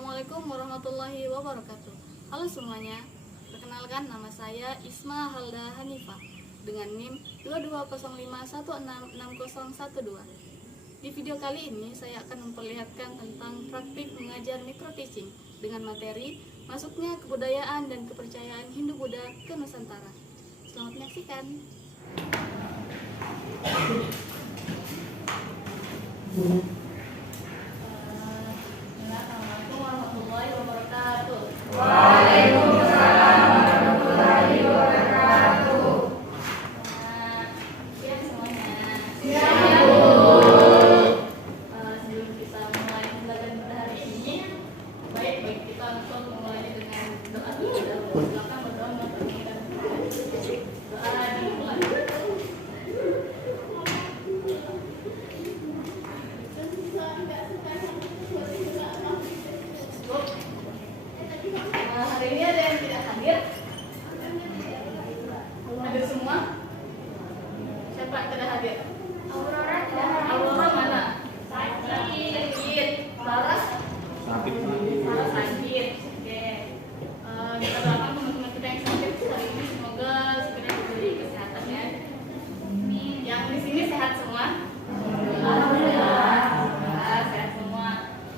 Assalamualaikum warahmatullahi wabarakatuh. Halo semuanya, perkenalkan nama saya Isma Halda Hanifah dengan NIM 2205166012. Di video kali ini saya akan memperlihatkan tentang praktik mengajar micro teaching dengan materi masuknya kebudayaan dan kepercayaan Hindu-Buddha ke Nusantara. Selamat menyaksikan. Waalaikumsalam warahmatullahi wabarakatuh. Siap semuanya. Siap, Bu. Sebelum kita mulai pembelajaran pada hari ini, baik kita untuk memulai dengan doa dulu. Silakan berdoa memperkenalkan doa dimulai. Hari ini ada yang tidak hadir? Hadir semua? Siapa yang tidak hadir? Aurora tidak hadir. Aurora mana? Sakit. Sarah? Sakit. Sarah sakit. Oke. Kita doakan teman-teman kita yang sakit hari ini semoga segera diberi kesehatan ya. Yang di sini sehat semua? Alhamdulillah. Sehat semua.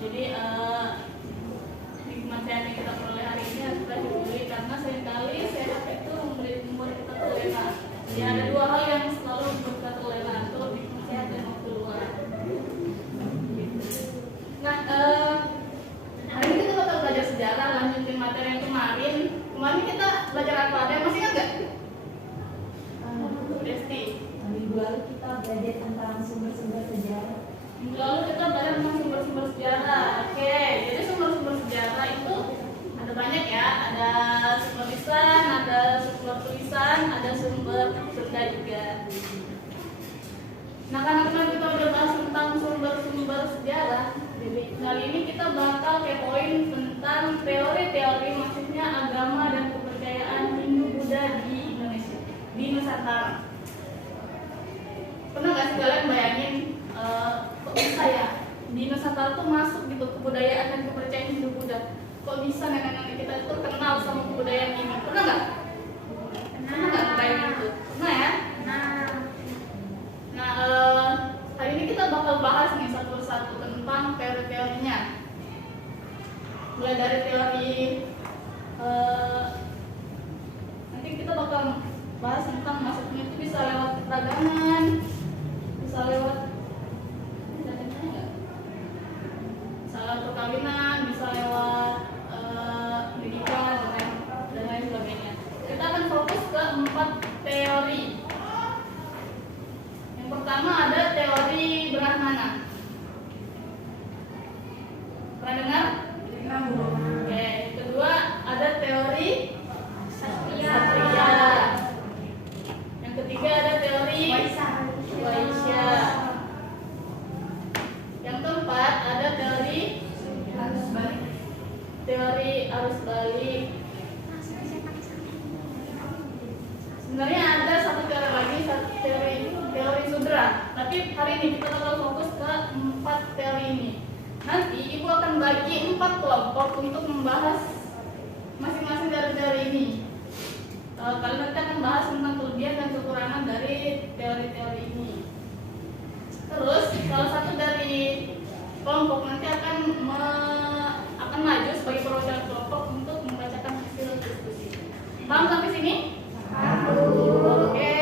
Jadi nikmat sehat yang kita peroleh hari ini harus kita syukuri karena seringkali sehat itu membuat kita terlena. Jadi ada dua hal yang selalu membuat kita terlena, itu nikmat sehat dan waktu luang. Nah, hari ini kita bakal belajar sejarah, lanjutin materi yang kemarin. Kemarin kita belajar apa? Ada yang masih ingat nggak? Desti. Minggu lalu kita belajar tentang sumber-sumber sejarah. Minggu lalu kita belajar tentang sumber-sumber sejarah. Oke, jadi sumber-sumber sejarah itu ada banyak ya. Ada sumber lisan, ada sumber tulisan, ada sumber benda juga. Nah, karena kemarin kita udah bahas tentang sumber-sumber sejarah, jadi kali ini kita bakal kepoin tentang teori-teori maksudnya agama dan kepercayaan Hindu-Buddha di Indonesia, di Nusantara. Pernah nggak sih kalian bayangin kok bisa ya di Nusantara tuh masuk gitu kebudayaan dan kepercayaan Hindu-Buddha? Kok bisa nenek-nenek kita itu kenal sama kebudayaan ini? Pernah nggak? Pernah nggak bayangin itu? Pernah ya? Nah, hari ini kita bakal bahas nih satu persatu tentang teori-teorinya. Mulai dari teori nanti kita bakal bahas tentang masuknya itu bisa lewat perdagangan, bisa lewat perkawinan, bisa lewat pendidikan dan lain sebagainya. Kita akan fokus ke 4 teori. Yang pertama ada teori Brahmana. Pernah dengar? Oke. Kedua ada teori Satria. Yang ketiga ada teori Waisya. Yang keempat ada teori arus balik. Sebenarnya ada satu teori lagi, teori sudra. Tapi hari ini kita bakal fokus ke 4 teori ini. Nanti ibu akan bagi 4 kelompok untuk membahas masing-masing dari teori ini. Kalian nanti akan bahas tentang kelebihan dan kekurangan dari teori-teori ini. Terus salah satu dari kelompok nanti akan maju sebagai perwakilan kelompok untuk membacakan hasil diskusi. Paham sampai sini? Oke.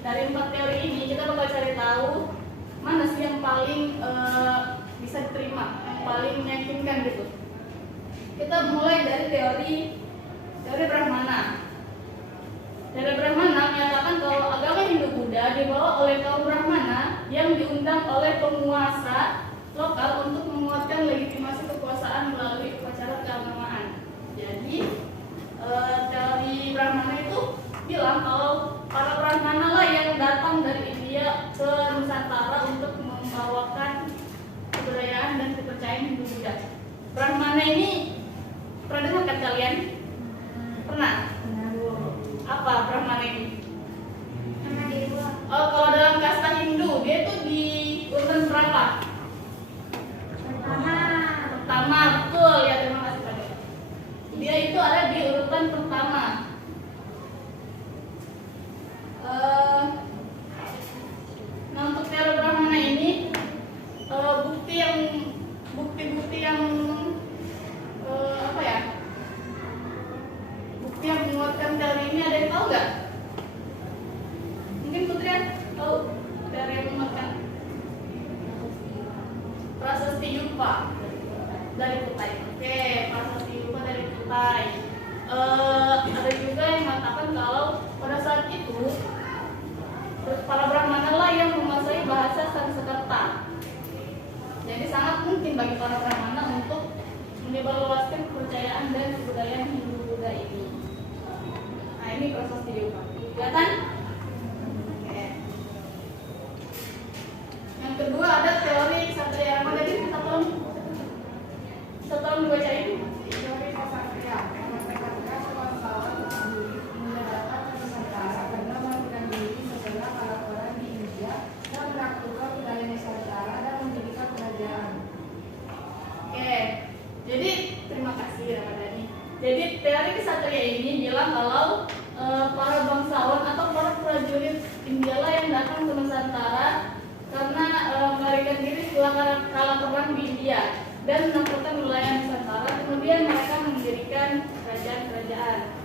Dari 4 teori ini kita bakal cari tahu mana sih yang paling bisa diterima, yang paling meyakinkan gitu. Kita mulai dari teori Brahmana. Teori Brahmana menyatakan kalau agama Hindu-Buddha dibawa oleh kaum Brahmana yang diundang oleh penguasa lokal untuk menguatkan legitimasi kekuasaan melalui upacara keagamaan. Jadi teori Brahmana itu bilang kalau para Brahmana lah yang datang dari India ke Nusantara untuk membawakan kebudayaan dan kepercayaan Hindu-Buddha. Brahmana ini pernah dengar kan kalian? Pernah? Apa Brahmana ini? Oh, kalau dalam kasta Hindu dia tuh di urutan berapa? prasasti Yupa dari Kutai. Oke, prasasti Yupa dari Kutai. Ada juga yang mengatakan kalau pada saat itu para Brahmana lah yang menguasai bahasa Sanskerta. Jadi sangat mungkin bagi para Brahmana untuk menyebarluaskan kepercayaan dan kebudayaan Hindu-Buddha ini. Nah, ini prasasti Yupa. Kelihatan? Oke. Yang kedua ada teori Ksatria. Rama, jadi kita tolong dibacain. Teori Ksatria memperkatakan bangsawan menegakkan Nusantara karena mengundurkan diri setelah kalaparan di India dan menaklukkan wilayah Nusantara dan mendirikan kerajaan. Oke. Jadi terima kasih Ramadhani. Jadi teori Ksatria ini bilang kalau para bangsawan atau para prajurit India lah yang datang ke Nusantara karena melarikan diri setelah kalah perang di India dan menaklukkan wilayah Nusantara, kemudian mereka mendirikan kerajaan-kerajaan.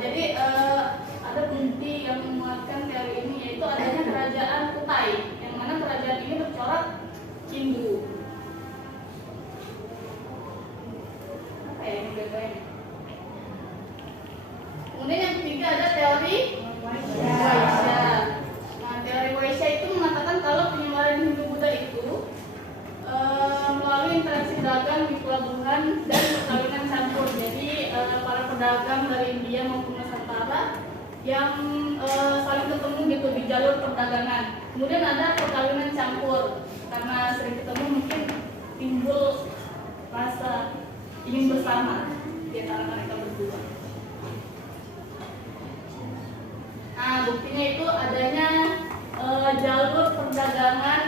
Jadi ada bukti yang menguatkan teori ini, yaitu adanya kerajaan Kutai, yang mana kerajaan ini bercorak Hindu. Apa ya ini bedanya? Kemudian yang ketiga ada teori Waisya. Nah, teori Waisya itu mengatakan kalau penyebaran Hindu-Buddha itu melalui interaksi dagang di pelabuhan dan perkawinan campur. Jadi para pedagang dari India maupun Nusantara yang saling ketemu gitu di jalur perdagangan. Kemudian ada perkawinan campur, karena sering ketemu mungkin timbul rasa ingin bersama di antara mereka berdua. Nah, buktinya itu adanya jalur perdagangan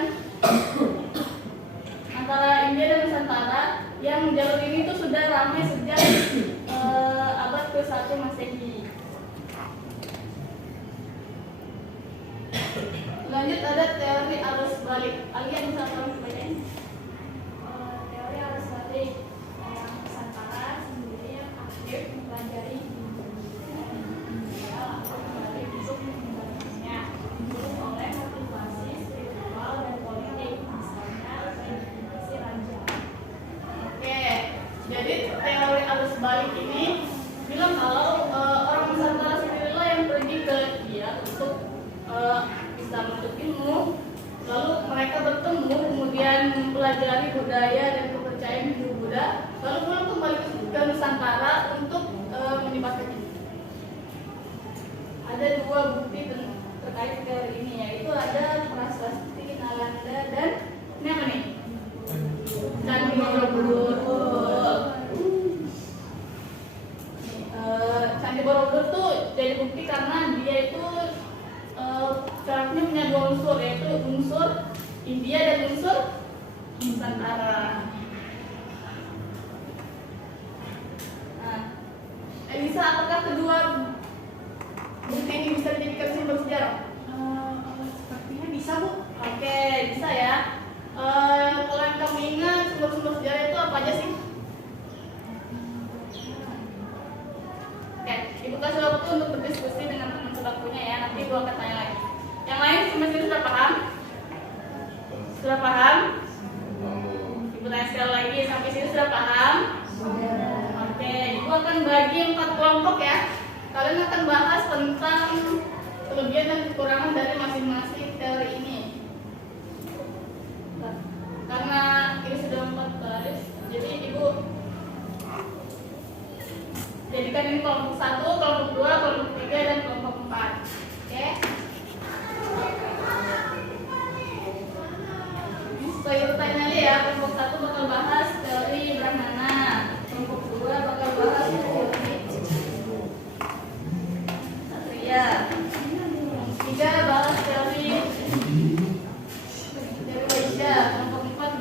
antara India dan Nusantara, yang jalur ini tuh sudah ramai sejak abad ke-1 Masehi. Lanjut ada teori arus balik. Alian bisa tolong bacain? Teori arus balik orang Nusantara sendiri yang aktif mempelajari India atau kembali untuk mengembalikannya oleh motivasi spiritual dan politik, misalnya legitimasi raja. Oke, jadi teori arus balik ini bilang kalau orang Nusantara sendirilah yang pergi ke India untuk bisa menuntut ilmu, lalu mereka bertemu, kemudian mempelajari budaya dan kepercayaan Hindu-Buddha, lalu pulang kembali ke Nusantara untuk menyebarkan ini. Ada dua bukti terkait teori ini, yaitu ada prasasti Nalanda dan ini apa nih? Candi Borobudur. Candi Borobudur tuh jadi bukti karena dia itu coraknya punya dua unsur, yaitu unsur India dan unsur Nusantara. Nah, Elisa, apakah kedua bukti ini bisa dijadikan simbol sejarah? Sepertinya bisa, Bu. Oke, bisa ya. Kalau yang kamu ingat sumber-sumber sejarah itu apa aja sih? Oke, Ibu kasih waktu untuk berdiskusi dengan teman sebangkunya ya. Nanti Ibu akan tanya lagi. Yang lain sampai sini sudah paham? Sudah paham? Ibu tanya sekali lagi, sampai sini sudah paham? Oke, Ibu akan bagi 4 kelompok ya. Kalian akan bahas tentang kelebihan dan kekurangan dari masing-masing teori ini. Karena ini sudah 4 baris, jadi Ibu jadikan ini kelompok 1, kelompok 2, kelompok 3, dan kelompok 4. Oke? Sesuai urutannya aja ya. Kelompok 1 bakal bahas teori Brahmana, kelompok 2 bakal bahas teori Ksatria, kelompok 3 bahas teori Waisya, kelompok 4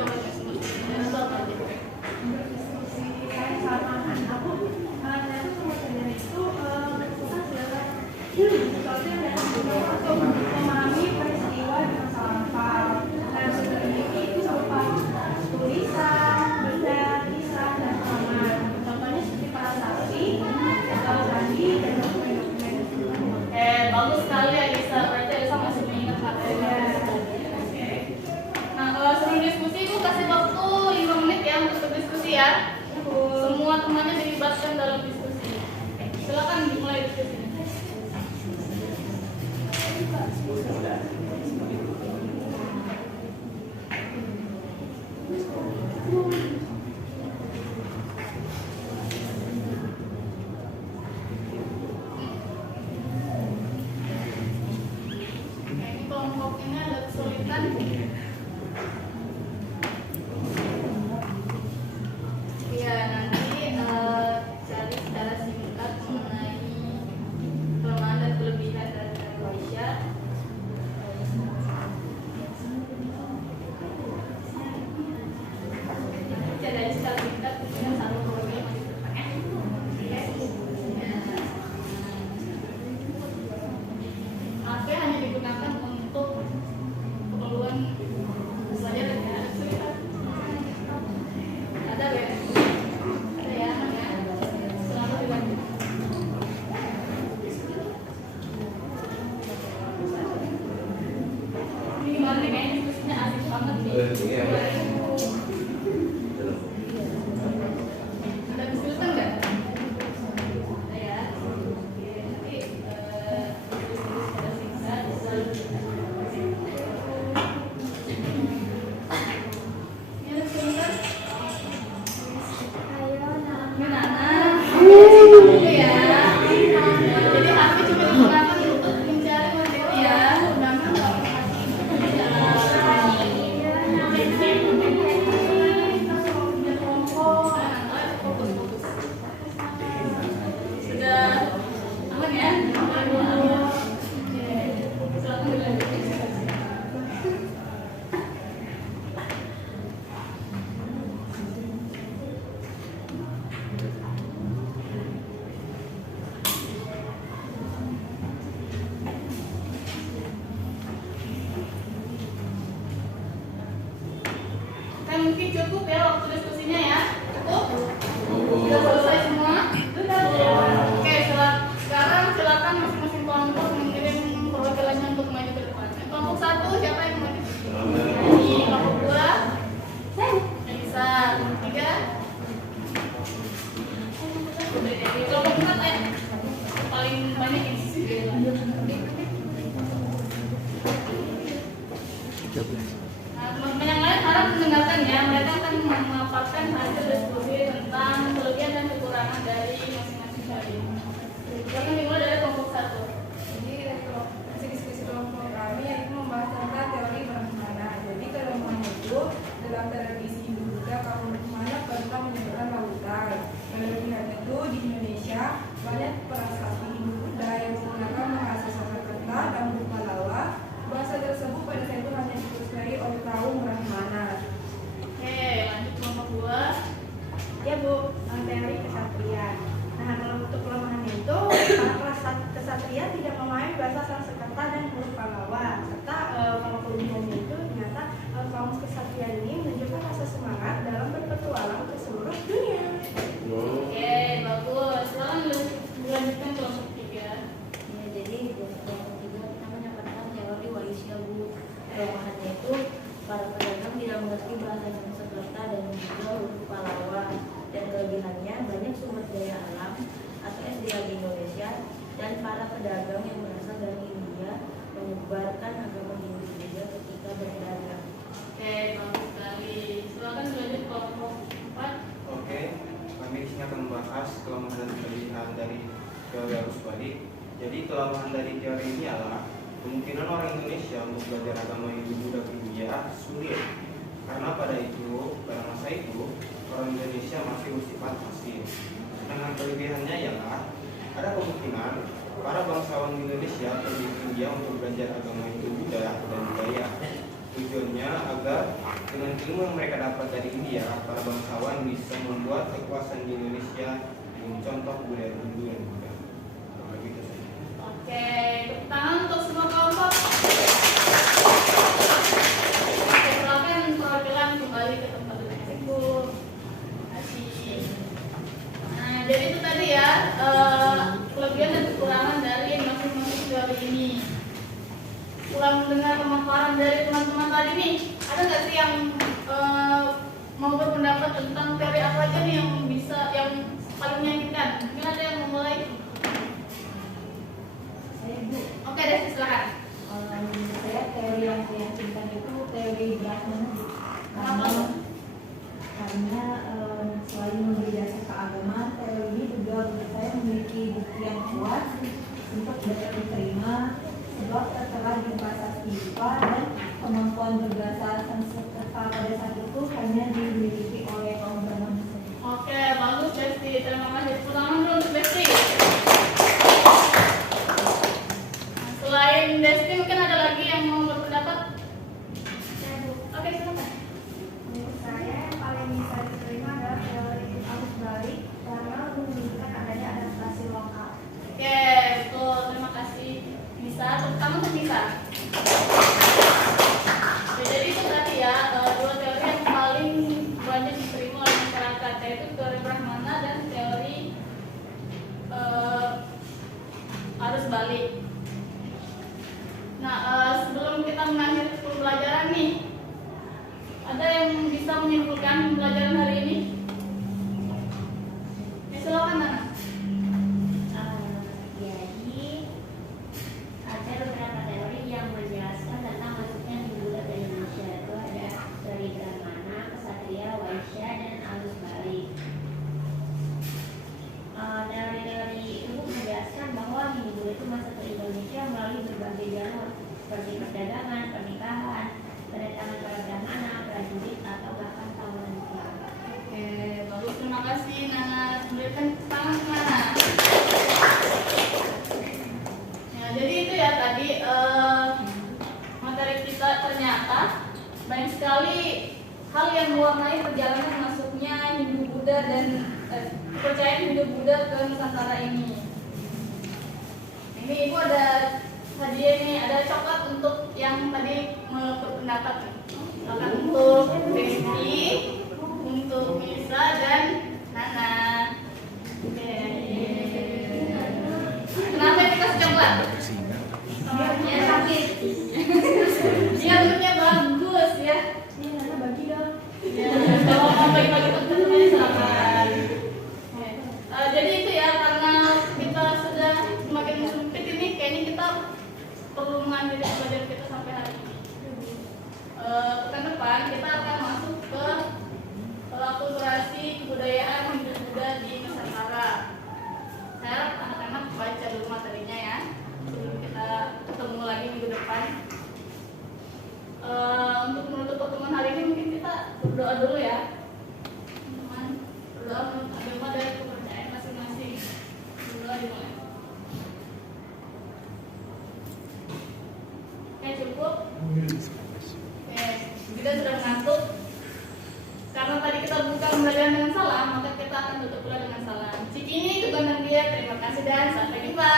boleh mulai diskusinya itu apa aja? Untuk diskusi saya sama aku ternyata semua saja itu berfokus adalah sesuatu yang dapat untuk memahami peristiwa di masa lampau. Nah, seperti itu berupa tulisan, benda, kisah, dan rekaman. Contohnya seperti para saksi, candi, dan dokumen-dokumen. Bagus sekali ya Lisa, berarti Lisa masih mengingat materinya. Oke. Nah, sebelum diskusi aku kasih waktu 5 menit ya untuk berdiskusi ya. Semua temannya dilibatkan dalam diskusi. Silakan dimulai diskusinya. Ini kelompok ini ada kesulitan. Iya, nanti cari secara singkat mengenai kelemahan dan kelebihan dari Indonesia. Cari secara singkat dengan satu program yang diperpakai. Oke, hanya digunakan untuk keperluan pelajaran ya. Ada ya? Ada ya? Selamat dilanjut. Ini gimana nih? Kayaknya diskusinya asik banget nih. Iya. Ada kesulitan nggak? Ada ya? Oke, nanti diskusi secara singkat. Ini ada kesulitan? Ini Nana. Dulu ya. Jadi HP cuma digunakan untuk mencari materi ya. Undangan nggak sudah aman ya? Silakan dilanjut. Mungkin cukup ya waktu diskusinya ya. Cukup? Sudah selesai semua? Oke, sekarang silakan masing-masing kelompok mengirim perwakilannya untuk maju ke depan. Kelompok 1 siapa yang mau? Ini kelompok 2. Bisa. 3. Kelompok 4 ya. Paling banyak ini. Nah, teman-teman yang lain harap mendengarkan ya. Mereka akan memaparkan hasil diskusi tentang kelebihan dan kekurangan dari masing-masing kali. Silakan dimulai dari kelompok 1. Jadi hasil diskusi kelompok kami yaitu membahas tentang teori Brahmana. Jadi kelemahan itu dalam tradisi Hindu Buddha kaum Brahmana pernah menyebutkan lautan. Kelebihan itu di Indonesia banyak prasasti Hindu Buddha yang menggunakan bahasa Sanskerta dan Palawa. Bahasa tersebut pada saat itu hanya dikuasai oleh kaum Brahmana. Oke, lanjut kelompok 2. Ya Bu, teori kesatria. Nah, kalau untuk kelemahannya itu para kesatria tidak memahami bahasa Sanskerta dan huruf Pallawa. Serta kalau kelebihannya itu ternyata kaum kesatria ini menunjukkan rasa semangat dalam berpetualang ke seluruh dunia. Oke, bagus. Silakan dilanjutkan kelompok 3. Ya, jadi di kelompok 3 kita mendapatkan teori Waisya Bu. Kelemahannya itu para pedagang tidak mengerti bahasa Sanskerta dan juga huruf Pallawa. Dan kelebihannya banyak sumber daya alam atau SDA di Indonesia, dan para pedagang yang berasal dari India menyebarkan agama Hindu juga ketika berdagang. Oke, bagus sekali. Silakan dilanjut kelompok 4. Oke, kami di sini akan membahas kelemahan dan kelebihan dari teori arus balik. Jadi kelemahan dari teori ini adalah kemungkinan orang Indonesia untuk belajar agama Hindu Buddha ke India sulit, karena pada masa itu orang Indonesia masih bersifat asing. Sedangkan kelebihannya ialah ada kemungkinan para bangsawan Indonesia pergi ke India untuk belajar agama Hindu Buddha dan budaya. Tujuannya agar Dengan ilmu yang mereka dapat dari India, para bangsawan bisa membuat kekuasaan di Indonesia dengan contoh budaya Hindu yang Buddha. Begitu saja. Oke, tepuk tangan untuk semua kelompok. Oke, silakan perwakilan kembali ke tempat duduk ibu. Terima kasih. Nah, jadi itu tadi ya kelebihan dan kekurangan dari masing-masing teori ini. Setelah mendengar pemaparan dari teman-teman tadi nih, ada nggak sih yang mau berpendapat tentang teori apa aja nih yang bisa, yang paling meyakinkan? Mungkin ada yang mau mulai? Saya Bu, Oke deh, silakan. menurut saya teori yang meyakinkan itu teori Brahmana. Kenapa? Karena selain memberi dasar keagamaan, teori ini juga menurut saya memiliki bukti yang kuat untuk dapat diterima sebab tertera di prasasti IPA dan kemampuan berbahasa Sanskerta pada saat itu hanya dimiliki oleh kaum Brahmana. Oke, bagus Besti. Terima kasih. Tepuk tangan dulu untuk Besti. Nah, selain Besti, mungkin ada lagi yang mau berpendapat? Oke, silakan. Menurut saya yang paling bisa diterima adalah teori arus balik karena menunjukkan adanya adaptasi lokal. Oke, betul. Terima kasih. Bisa, tepuk tangan untuk bisa. Oke, jadi itu tadi ya dua teori yang paling banyak diterima oleh masyarakat, yaitu teori Brahmana dan teori arus balik. Nah, sebelum kita mengakhiri pembelajaran nih, ada yang bisa menyimpulkan pembelajaran hari ini? Ya, silakan Nana. Jadi ada beberapa teori yang menjelaskan tentang masuknya Hindu ke Indonesia. Itu ada teori Brahmana, Ksatria, Waisya, dan arus balik. Teori-teori itu menjelaskan bahwa Hindu itu masuk ke Indonesia melalui berbagai jalur seperti perdagangan, pernikahan, kedatangan para Brahmana, prajurit, atau bahkan tawanan perang. Oke, bagus. Terima kasih Nana. Berikan tangan ke Nana. Ya, jadi itu ya tadi materi kita, ternyata banyak sekali hal yang mewarnai perjalanan masuknya Hindu Buddha dan kepercayaan Hindu Buddha ke Nusantara ini. Ini ibu ada hadiah nih, ada coklat untuk yang tadi berpendapat. Silakan untuk Besti, untuk Misa dan Nana. Oke. Kenapa dikasih coklat? Ya, sakit. Iya, bentuknya bagus ya. Ini Nana bagi dong. Ya, kalau mau bagi-bagi teman-teman silakan. Oke. Jadi itu ya, karena kita sudah semakin sempit ini, kayaknya kita perlu mengakhiri pelajaran kita sampai hari ini. Pekan depan kita akan masuk ke akulturasi kebudayaan Hindu Buddha di Nusantara. Saya harap anak-anak baca dulu materinya ya, sebelum kita ketemu lagi minggu depan. Untuk menutup pertemuan hari ini mungkin kita berdoa dulu ya, teman-teman. Berdoa menurut agama dan kepercayaan masing-masing. Berdoa dimulai. Oke, cukup. Oke, kita sudah mengantuk. Karena tadi kita buka pembelajaran dengan salah, maka kita akan tutup pula dengan salam. Cikini itu gandang dia. Terima kasih dan sampai jumpa.